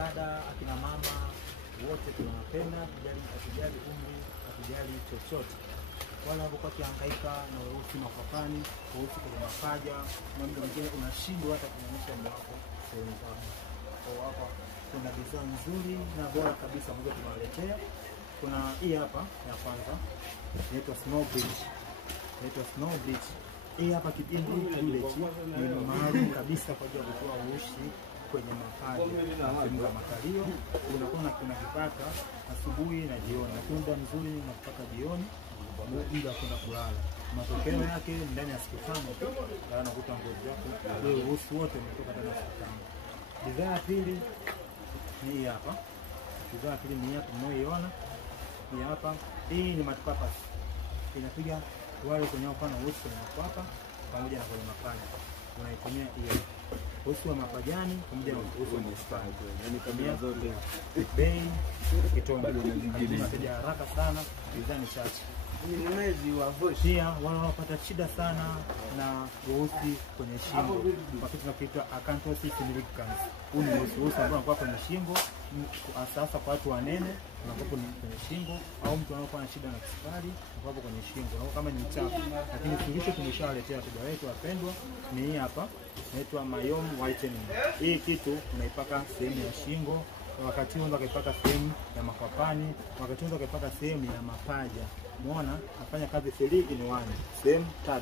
Dada, akina mama wote tunawapenda, hatujali umri, hatujali chochote. Wala wanapokuwa kihangaika na weusi makwapani, weusi kwenye mapaja, mambo mengine unashindwa hata kuonyesha mwili wako sehemu zako. Kwa hapa kuna bidhaa nzuri na bora kabisa ambazo tunawaletea. Kuna hii hapa ya kwanza, inaitwa Snow Bleach. Hii hapa kipindi ni maalum kabisa kwa ajili ya kutoa ushi kwenye mapaja na makalio. Unakuwa unakipaka asubuhi na jioni, na muda mzuri na kupaka jioni bila kwenda kulala. Matokeo yake ndani ya siku 5 tu unakuta ngozi yako wewe uso wote umetoka ndani ya siku 5. Bidhaa ya pili ni hapa. Bidhaa ya pili ni hapa mnaoiona. Hii hapa, hii ni matpapas. Inapiga wale kwenye mfano uso na makwapa pamoja na kwenye mapaja. Unaitumia hiyo uso wa mapajani pamoja na uso wa spine, yani kamera zote bei kitonga na haraka sana, bidhaa ni chache. Ni mwezi wa voice. Pia wale wanaopata shida sana na weusi kwenye shingo, kwa kitu tunakiita acanthosis nigricans. Huu ni weusi ambao unakuwa kwenye shingo, sasa kwa watu wanene unakuwa kwenye shingo, au mtu anaokuwa na shida na kisukari unakuwa kwenye shingo, au kama ni uchafu. Lakini suluhisho tumeshawaletea wateja wetu wapendwa, ni hii hapa, inaitwa Mayom Whitening. Hii kitu unaipaka sehemu ya shingo, wakati huo unaipaka sehemu ya makwapani, wakati huo unaipaka sehemu ya mapaja. Umeona, nafanya kazi 3 in 1, sehemu 3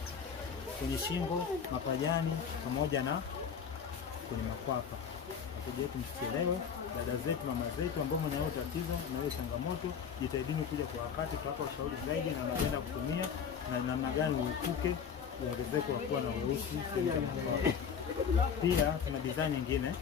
kwenye shingo, mapajani pamoja na kwenye makwapa. Wateja wetu msichelewe, dada zetu, mama zetu ambao mnao tatizo na hiyo changamoto, jitahidini kuja kwa wakati kwa ushauri zaidi na mnaenda kutumia na namna gani uepuke uongezeko wa kuwa na weusi. Pia tuna bidhaa nyingine